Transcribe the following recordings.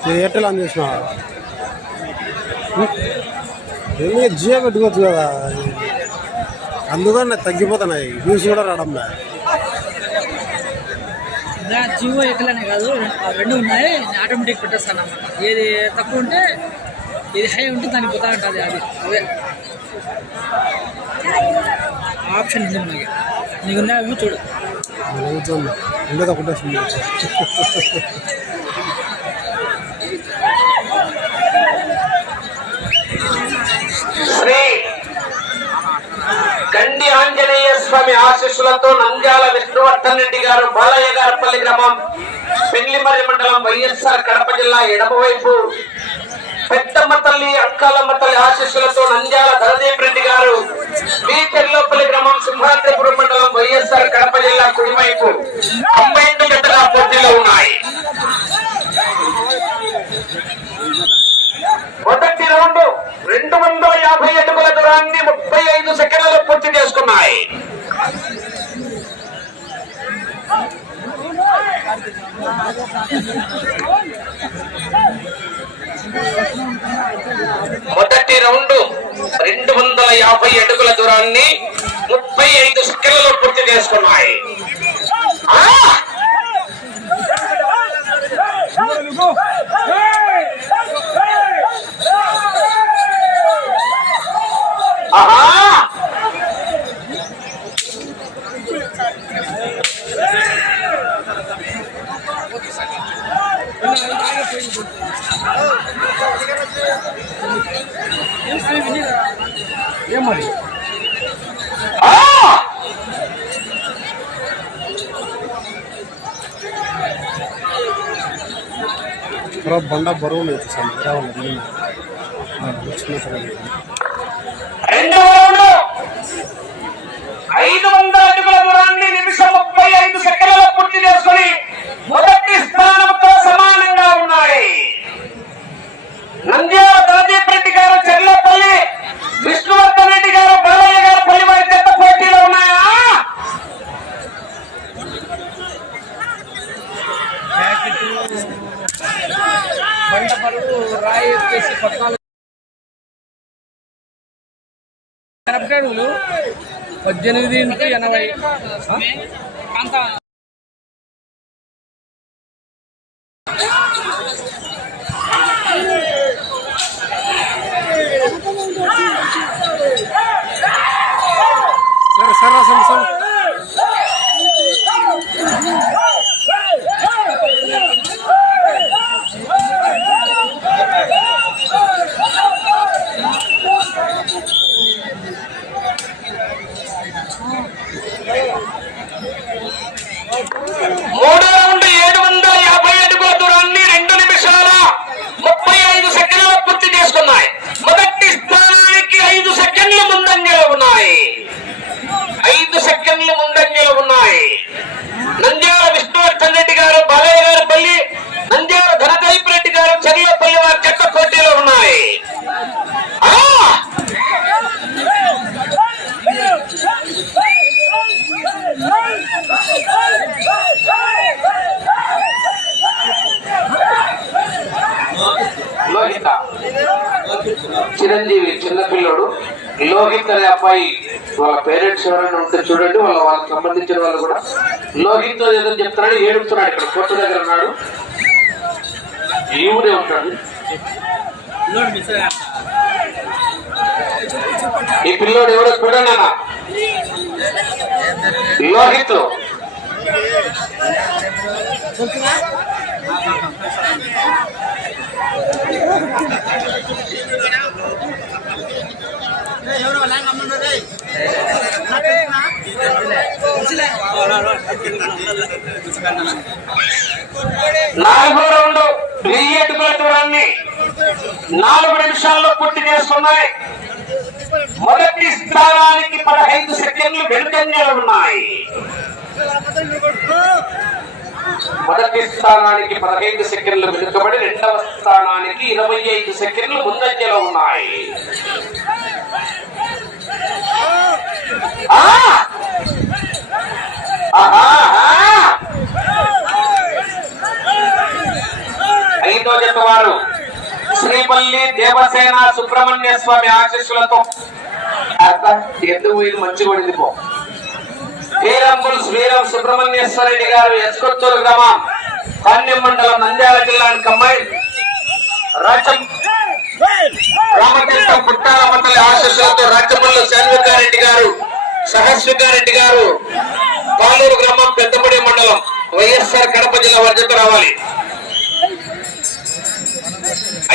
ఇది Airtel on చేసిన? ఎందుకు జియో పెట్టుకోవచ్చు కదా? అందుకని తగ్గిపోతున్నాయి వ్యూస్ కూడా రావడం జియో ఎక్కలనే కాదు రెండు ఉన్నాయి ఆటోమేటిక్ పెట్టేస్తాను ఏది తక్కువ ఉంటే ఇది హై ఉంటే దానికి పోతా ఉంటుంది అది. అవే ఆప్షన్ ఉంది మనకి. నీకు ఉన్నా అవి చూడు. కూర్చోండి ఒకటే శ్రీ గండి ఆంజనేయ స్వామి ఆశీస్సులతో నంద్యాల విష్ణువర్ధన్ రెడ్డి గారు బాలయ్య గారపల్లి గ్రామం పెళ్ళిమర్రి మండలం వైఎస్ఆర్ కడప జిల్లా ఎడమవైపు పెద్దమ్మ తల్లి అక్కలమ్మ తల్లి ఆశీస్సులతో నంద్యాల ధనదీప్ రెడ్డి గారు వి తెల్లపల్లి గ్రామం సింహాద్రిపురం మండలం వైఎస్ఆర్ కడప జిల్లా కుడివైపు కంబైన్డ్ గంటల పోటీలో ఉన్నాయి. మొదటి రౌండ్ రెండు వందల యాభై అడుగుల దూరాన్ని ముప్పై ఐదు సెకండ్లలో పూర్తి చేసుకున్నాయి. మొదటి రౌండ్ రెండు వందల యాభై అడుగుల దూరాన్ని ముప్పై ఐదు సెకండ్లలో పూర్తి చేసుకున్నాయి ఆ! ఆహా ఏమది ఆ! తర్వాత బండ బరువు లేదు సార్ చిన్న సరే ఐదు వందల అడుగుల దూరాన్ని నిమిషం ముప్పై ఐదు సెకండ్లలో పూర్తి చేసుకుని మొదటి స్థానంతో సమానంగా ఉన్నాయి నంద్యాల దళదీప్ రెడ్డి గారు చెర్లపల్లి విష్ణువర్ధన్ రెడ్డి గారు బాలయ్య గారు పల్లి వారి చెత్త పోటీలో ఉన్నాయా బండ పరువు రాయి ఎత్తేసి పథకాలు ఎనభై అడుగులు పద్దెనిమిది ఇంటూ ఎనభై అంత సరే సరే సరే సరే మూడో రౌండ్ ఏడు వందల యాభై అడుగుల దూరాన్ని రెండు నిమిషాల ముప్పై ఐదు సెకండ్ల పూర్తి చేసుకున్నాయి మొదటి స్థానానికి ఐదు సెకండ్లు ముందంజలో ఉన్నాయి ఐదు సెకండ్లు ముందంజలో ఉన్నాయి నంద్యాల విష్ణువర్ధన్ రెడ్డి గారు బాలయ్య గారు పల్లి నంద్యాల ధనదీప్ రెడ్డి గారు చెర్లపల్లి వారి చెత్త పోటీలో ఉన్నాయి ఆ! లోహిత చిరంజీవి చిన్నపిల్లడు లోహిత్ అనే అబ్బాయి వాళ్ళ ఒకసారి చూడండి వాళ్ళ వాళ్ళకి సంబంధించిన వాళ్ళు కూడా. లోహితో ఏదో చెప్తున్నాడు ఏడుపుతున్నాడు ఇక్కడ. కొత్త దగ్గర ఉన్నాడు. ఈ ఉంటాడు. ఈ పిల్లోడు ఎవరో చూడండి అన్న. లోహిత్ నాలుగో రౌండ్ వెయ్యి అడుగుల దూరాన్ని నాలుగు నిమిషాల్లో పూర్తి చేసుకున్నాయి మొదటి స్థానానికి పదహైదు సెకండ్లు వెనుకంజలు ఉన్నాయి. మొదటి స్థానానికి పదహైదు సెకండ్లు వెనుకబడి రెండవ స్థానానికి ఇరవై ఐదు సెకండ్లు ముందంజలో ఉన్నాయి. ఐదో జత వారు శ్రీపల్లి దేవసేన సుబ్రహ్మణ్య స్వామి ఆశీస్సులతో ఎందుకు ఇది మంచి పడింది పో. శ్రీరామ్ సుబ్రహ్మణ్యేశ్వర రెడ్డి గారు ఎస్కొత్తూరు గ్రామం కన్యం మండలం నంద్యాల జిల్లా కంబైన్ రాచం రామకృష్ణ పుట్టాల మండలి ఆశీస్సులతో రాచపల్లి శన్వికారెడ్డి గారు సహస్వికారెడ్డి గారు పాలూరు గ్రామం పెద్దపడి మండలం వైఎస్ఆర్ కడప జిల్లా వర్జత రావాలి.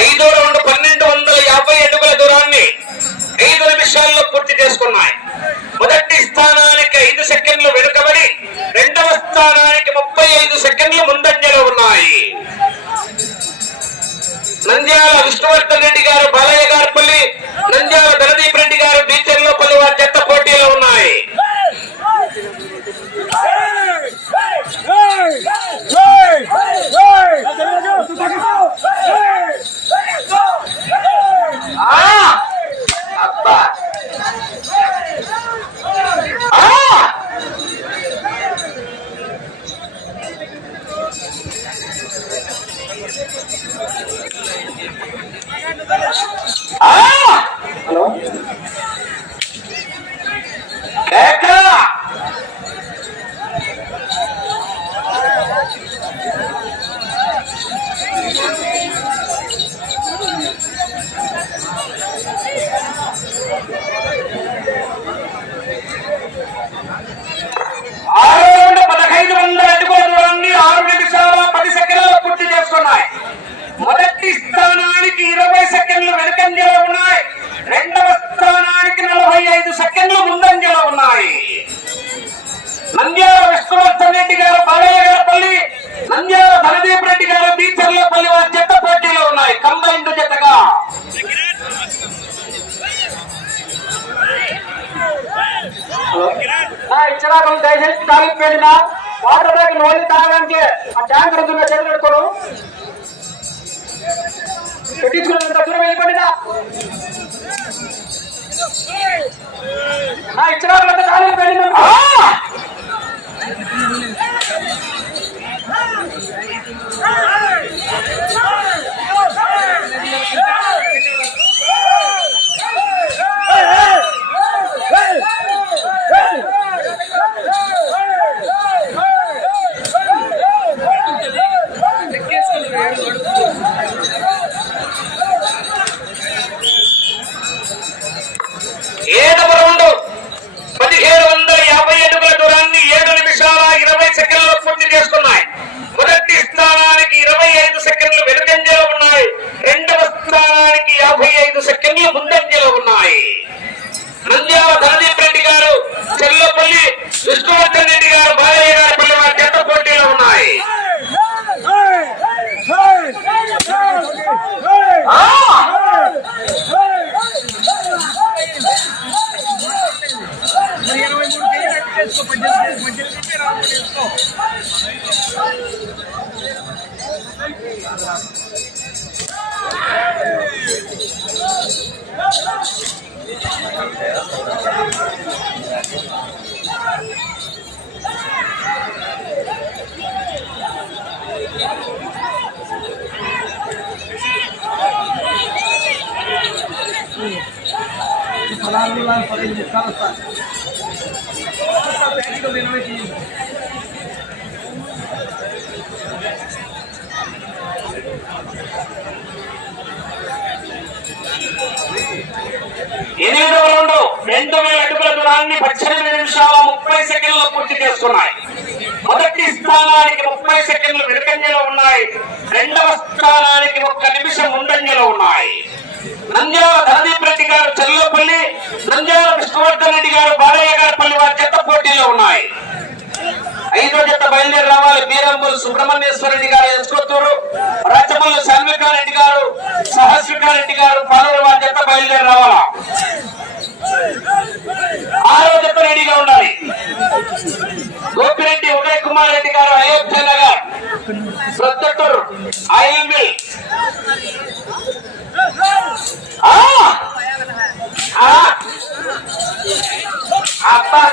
ఐదో రౌండ్ పన్నెండు వందల యాభై అడుగుల దూరాన్ని ఐదు నిమిషాల్లో పూర్తి చేసుకున్నాయి. మొదటి స్థానానికి ఐదు సెకండ్లు వెనుకబడి రెండవ స్థానానికి ముప్పై ఐదు సెకండ్లు ముందంజలో ఉన్నాయి. నంద్యాల విష్ణువర్ధన్ రెడ్డి గారు బాలయ్య గారు పల్లి నంద్యాల ధనదీప్ రెడ్డి గారు బీచర్లో పల్లి వారి ఓన్లీ తాగడానికి ఆ ట్యాంకర్ దున్న చేతులు పెట్టుకోను పెట్టించుకున్నంత దూరం వెళ్ళిపోయినా ఇచ్చిన వాళ్ళంతా ఖాళీ తాగిపోయిన ఆ! ఏడవ రౌండ్ పదిహేడు వందల యాభై అడుగుల దూరాన్ని ఏడు నిమిషాల ఇరవై సెకండ్లలో పూర్తి చేసుకున్నాయి మొదటి స్థానానికి ఇరవై ఐదు సెకండ్లు వెనుకంజలో ఉన్నాయి రెండవ స్థానానికి యాభై ఐదు సెకండ్లు ముందంజలో ఉన్నాయి నంద్యాల ధనదీప్ రెడ్డి గారు చెల్లపల్లి విష్ణువర్ధన్ రెడ్డి గారు బాలయ్య గారి పల్లి వారి చెత్త పోటీలో ఉన్నాయి ఆ! ఎనిమిదవ రౌండ్ రెండు వేల అడుగుల దూరాన్ని పద్దెనిమిది నిమిషాల ముప్పై సెకండ్లు పూర్తి చేసుకున్నాయి మొదటి స్థానానికి ముప్పై సెకండ్లు వెనుకంజలో ఉన్నాయి. రెండవ స్థానానికి ఒక్క నిమిషం ముందంజలో ఉన్నాయి. నంద్యాల ధనదీప్ రెడ్డి గారు చెల్లపల్లి నంద్యాల విష్ణువర్ధన్ రెడ్డి గారు బాలయ్య గారి పల్లి వారి చెత్త పోటీలో ఉన్నాయి. ఐదో జత బయలుదేరి రావాలి. బీరంబుల్ సుబ్రహ్మణ్యేశ్వర రెడ్డి గారు ఎంచుకొత్తూరు రచ్చపల్లి శాన్వికారెడ్డి గారు సహస్వికారెడ్డి గారు పలువురు వారి జత బయలుదేరి రావాలా? ఆరో జత రెడీగా ఉండాలి? గోపిరెడ్డి ఉదయ్ కుమార్ రెడ్డి గారు అయోధ్య నగర్. ప్రొద్దుటూరు ఐఎంబి మిల్ అబ్బా!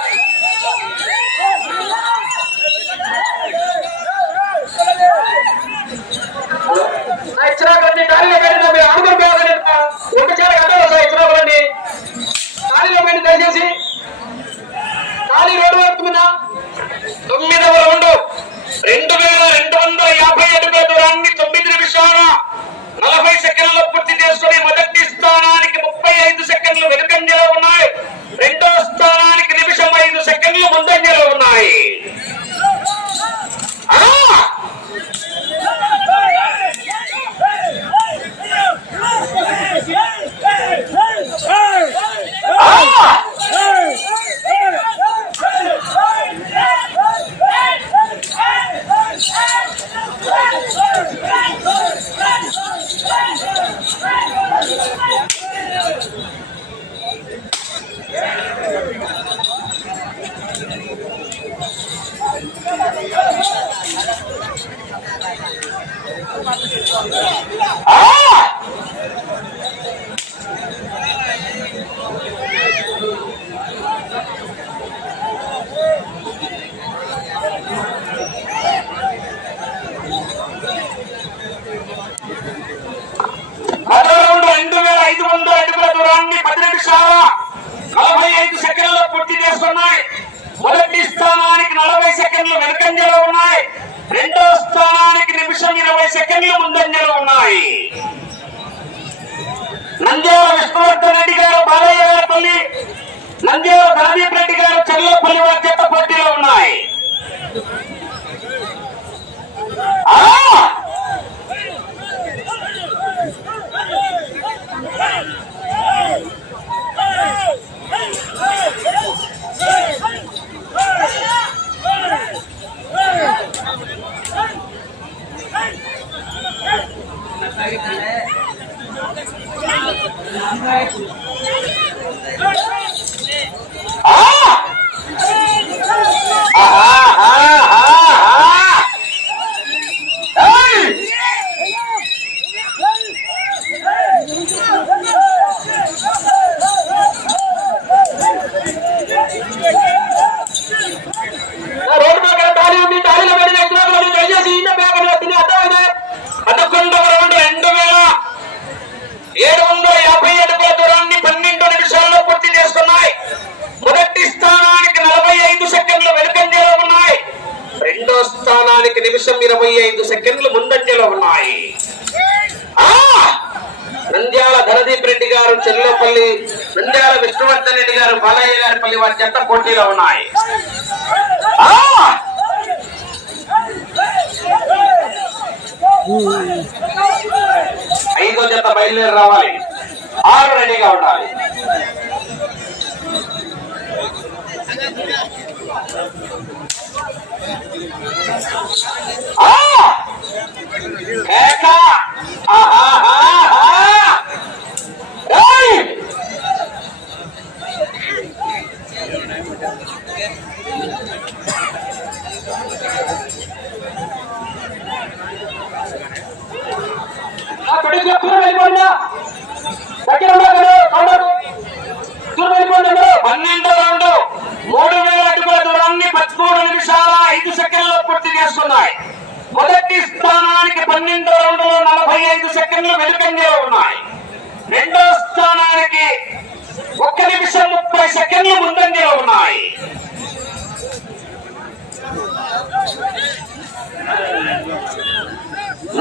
జత పోటీలో ఉన్నాయి? ఐదో జత బయలుదేరి రావాలి. ఆరు రెడీగా ఉండాలి.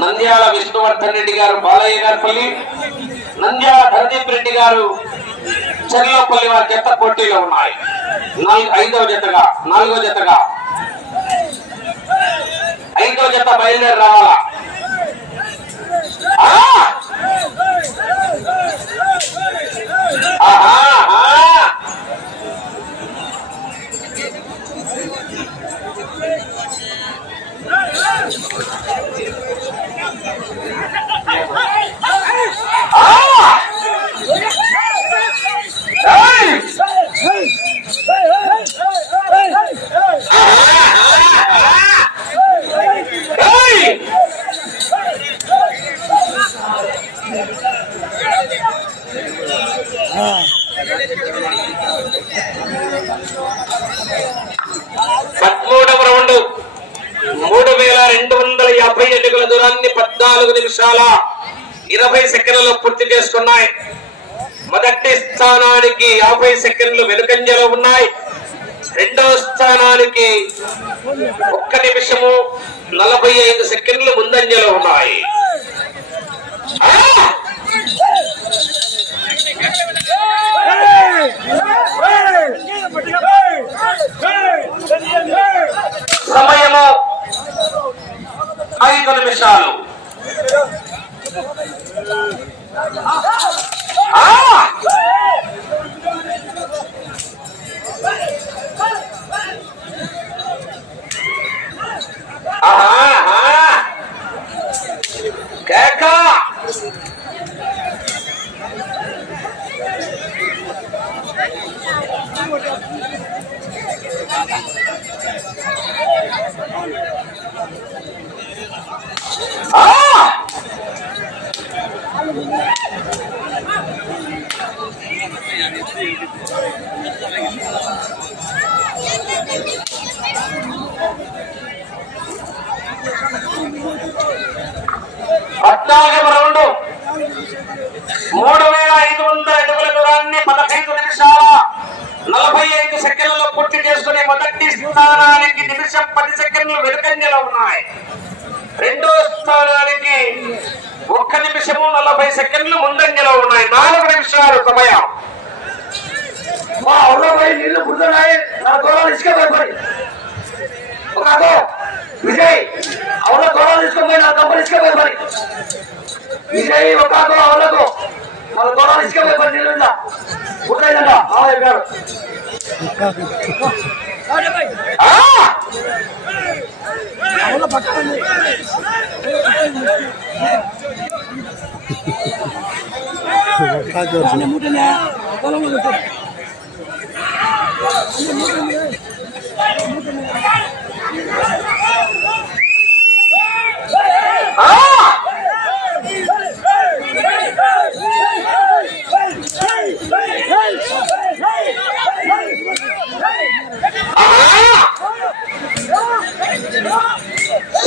నంద్యాల విష్ణువర్ధన్ రెడ్డి గారు బాలయ్య గారి పల్లి నంద్యాల ధరణీప్ రెడ్డి గారు చెర్లపల్లి వారి జత పోటీలో ఉన్నాయి. ఐదవ జతగా నాలుగో జతగా. ఐదో జత బయలుదేరి రావాలా? ఆహా! నిమిషాల ఇరవై సెకండ్లు పూర్తి చేసుకున్నాయి. మొదటి స్థానానికి యాభై సెకండ్లు వెనుకంజలో ఉన్నాయి. రెండవ స్థానానికి ఒక్క నిమిషము నలభై ఐదు సెకండ్లు ముందంజలో ఉన్నాయి. సమయము ఐదు నిమిషాలు. Ah! సెకండ్లు వెనుకంజలో ఉన్నాయి. రెండో స్థానానికి ఒక్క నిమిషము నలభై సెకండ్లు ముందంజలో ఉన్నాయి. నాలుగు నిమిషాలు సమయం. మా అవులో నీళ్ళు పుడుతున్నాయి నా గోళాలు ఇసుకపోయి కాదు విజయ్ అవులో గోళాలు ఇసుకపోయి నా కంపెనీ ఇసుకపోయి విజయ్ ఒక అవులకు వాళ్ళ గోళాలు ఇసుకపోయి నీళ్ళు నీళ్ళుందా పుట్టలేదంట ఆవు చెప్పాడు ఆ! కాకి వచ్చింది ఆ! ఆ!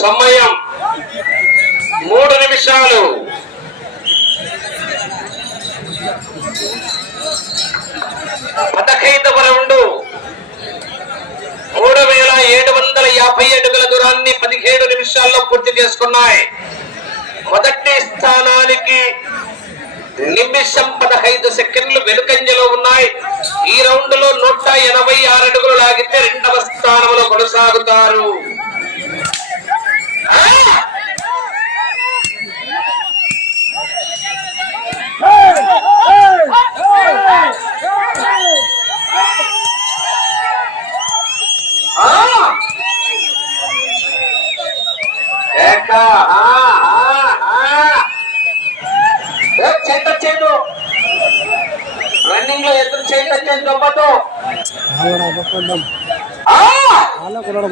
సమయం మూడు నిమిషాలు. పదహైదవ రౌండ్ మూడు వేల ఏడు వందల యాభై అడుగుల దూరాన్ని పదిహేడు నిమిషాల్లో పూర్తి చేసుకున్నాయి. మొదటి స్థానానికి నిమిషం పదహైదు సెకండ్లు వెనుకంజలో ఉన్నాయి. ఈ రౌండ్లో నూట ఎనభై ఆరు అడుగులు లాగితే రెండవ స్థానంలో కొనసాగుతారు ఆ! ఆ! ఏక, ఆ, ఆ, ఆ. ఏ, చెత్త చేదు రన్నింగ్లో ఎదురు చేత చేసి దొబ్బతో ఆలడ అవ్వకుండా చేత ఆల కొనడం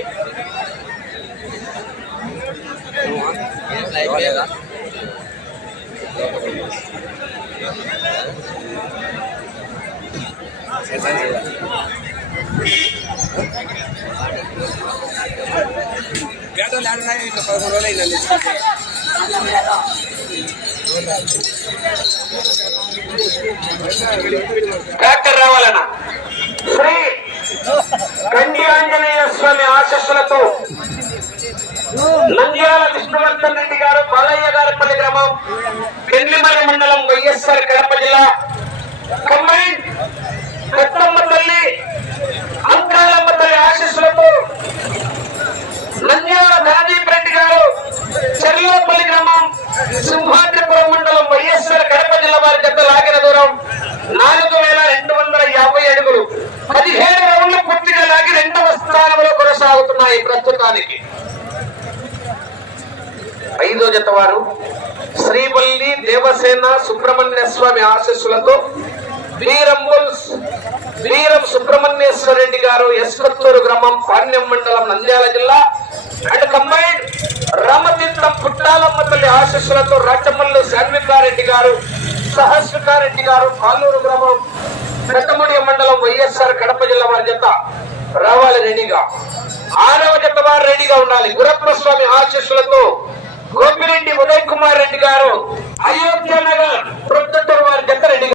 అయిన పోతుంది అయిపోయిందా ట్రాక్టర్ రావాలన్నా. శ్రీ గండి ఆంజనేయ స్వామి ఆశస్సులతో నంద్యాల విష్ణువర్ధన్ రెడ్డి గారు బాలయ్య గారిపల్లి గ్రామం పెండ్లిమల్లి మండలం వైఎస్ఆర్ కడప జిల్లా. కంబైన్ కొత్తమ్మ తల్లి ఆశీస్సులతో నంద్యాల ధనదీప్ రెడ్డి గారు చెర్లోపల్లి గ్రామం సింహాద్రిపురం మండలం వైఎస్ఆర్ కడప జిల్లా వారి చెత్త లాగిన దూరం నాలుగు వేల రెండు వందల యాభై అడుగులు. పదిహేడు రౌండ్లు పూర్తిగా లాగి రెండవ స్థానంలో కొనసాగుతున్నాయి ప్రస్తుతానికి. ఐదో జత వారు. శ్రీవల్లి దేవసేన సుబ్రహ్మణ్య స్వామి ఆశీస్సులతో వీరంబుల్ వీరం సుబ్రహ్మణ్యేశ్వర రెడ్డి గారు యశ్వత్తూరు గ్రామం పాణ్యం మండలం నంద్యాల జిల్లా. అండ్ కంబైన్డ్ రామతీర్థం పుట్టాలమ్మ తల్లి ఆశీస్సులతో రాచమల్లు శాన్వికారెడ్డి గారు సహస్వికారెడ్డి గారు పాలూరు గ్రామం పెద్దముడి మండలం వైఎస్ఆర్ కడప జిల్లా వారి జత రావాలి రెడీగా. ఆరవ జత వారు రెడీగా ఉండాలి. గురత్మ స్వామి ఆశీస్సులతో గోపిరెడ్డి ఉదయ్ కుమార్ రెడ్డి గారు అయోధ్య నగర్ ప్రొద్దుటూరు వారి జత రెడ్డి